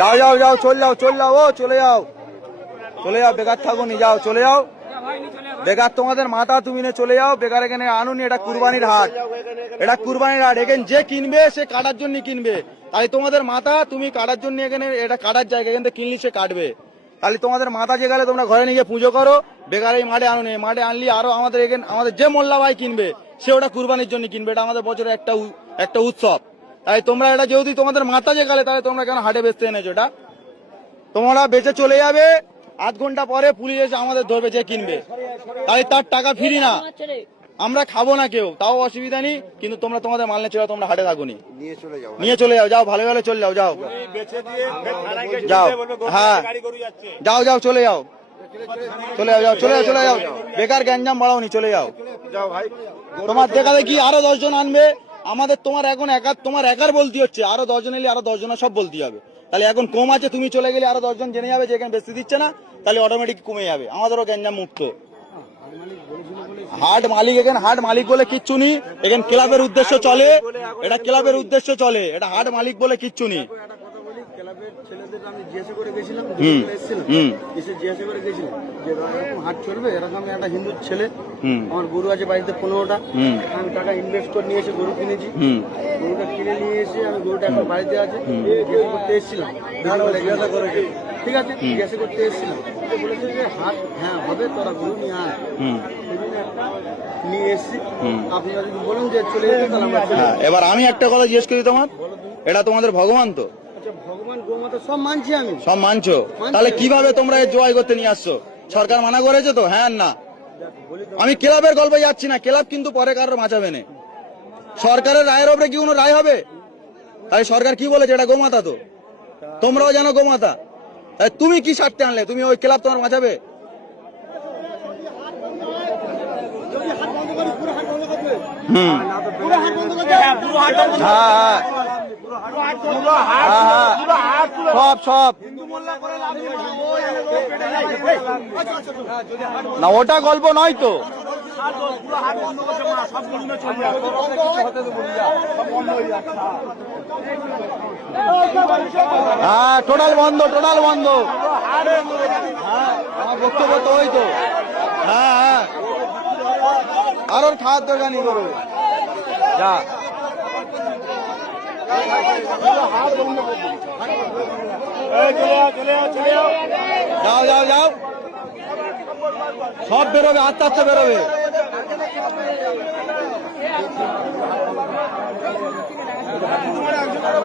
যাও যাও যাও, চলে যাও চলে যাও, ও চলে যাও চলে যাও, বেকার থাকো নি, যাও চলে যাও। বেকার তোমাদের মাথা তুমি নিয়ে চলে যাও, বেকার এখানে আনুনি। এটা কুরবানির হাট, এটা কুরবানির হাট। এখানে যে কিনবে সে কাটার জন্য কিনবে, তাই তোমাদের মাথা তুমি কাটার জন্য এখানে, এটা কাটার জায়গা, এখান থেকে কিনলি সে কাটবে। তাহলে তোমাদের মাথা যে গেলে তোমরা ঘরে নিয়ে গিয়ে পুজো করো, বেকার এই মাঠে আনুনি। মাঠে আনলি আরো আমাদের এখানে আমাদের যে মোল্লা ভাই কিনবে সে ওটা কুরবানির জন্য কিনবে, এটা আমাদের বছরে একটা উৎসব। তাই তোমরা এটা যেহেতু তোমাদের মাথা যে গেলে, তাহলে তোমরা কেন হাটে বেচতে এনেছো? এটা তোমরা বেচে চলে যাবে, আধ ঘন্টা পরে পুলিশ এসে আমাদের ধরবে যে কিনবে, তাই তার টাকা ফিরি না, আমরা খাবো না কেউ, তাও অসুবিধা নেই। কিন্তু তোমরা তোমাদের মাল নিয়ে চলে, তোমরা হাটে থাকুনি, নিয়ে চলে যাও, যাও ভালো ভালো চলে যাও, যাও যাও, হ্যাঁ যাও যাও চলে যাও, চলে যাও, যাও চলে যাও, চলে যাও, বেকার গ্যাঞ্জাম বাড়াওনি, চলে যাও। তোমার দেখাবে কি আরো 10 জন আনবে আমাদের, তোমার এখন তোমার একার বলতে হচ্ছে, আরো 10 জন এলে আরো 10 জনের সব বলতে হবে। তাহলে এখন কম আছে, তুমি চলে গেলে আরো 10 জন জেনে যাবে যে এখানে বেশি দিচ্ছে না, তাহলে অটোমেটিক কমে যাবে, আমাদেরও গ্যাঞ্জাম মুক্ত। হাট মালিক, এখানে হাট মালিক বলে কিচ্ছু নেই, এখানে ক্লাবের উদ্দেশ্য চলে, এটা ক্লাবের উদ্দেশ্য চলে, এটা হাট মালিক বলে কিচ্ছু নেই। আমি জিজ্ঞাসা করে গেছিলাম, জিজ্ঞাসা করে গেছিলাম যে এরকম হাট চলবে, এরকম একটা হিন্দু ছেলে, আমার গরু আছে বাড়িতে 15টা, আমি টাকা ইনভেস্ট করে নিয়ে এসে গরু কিনেছি, গরুটা কিনে নিয়ে এসে আমি গরুটা এখন বাড়িতে আছে, জিজ্ঞাসা করতে এসেছিলাম, জিজ্ঞাসা করে ঠিক আছে, জিজ্ঞাসা করতে এসেছিলাম, বলেছে যে হাট হ্যাঁ হবে, তোরা গরু নিয়ে আয়, নিয়ে এসছি। আপনারা যদি বলেন যে চলে যেতে, তাহলে আমরা চলে যাবো। এবার আমি একটা কথা জিজ্ঞেস করি, তোমার এটা তোমাদের ভগবান তো? ভগবান গোমাতা সব মানছি আমি, সব মানছো, তাহলে কিভাবে তোমরা এই জয় করতে নিয়ে আসছো? সরকার মানা করেছে তো? হ্যাঁ না, আমি ক্লাবের গল্পে যাচ্ছি না, ক্লাব কিন্তু পরে কারোর বাঁচাবে না, সরকারের রায়ের উপরে কি কোনো রায় হবে? তাই সরকার কি বলেছে, এটা গোমাতা তো, তোমরাও জানো গোমাতা, তাই তুমি কি স্বার্থে আনলে? তুমি ওই ক্লাব তোমার বাঁচাবে? সব সব না, ওটা গল্প নয় তো, হ্যাঁ টোটাল বন্ধ, টোটাল বন্ধ, আমার বক্তব্য তো ওই তো। হ্যাঁ হ্যাঁ, আর ওর খাওয়ার দরকার নেই, করো যা, যাও যাও যাও, সব বেরোবে, আস্তে আস্তে বেরোবে।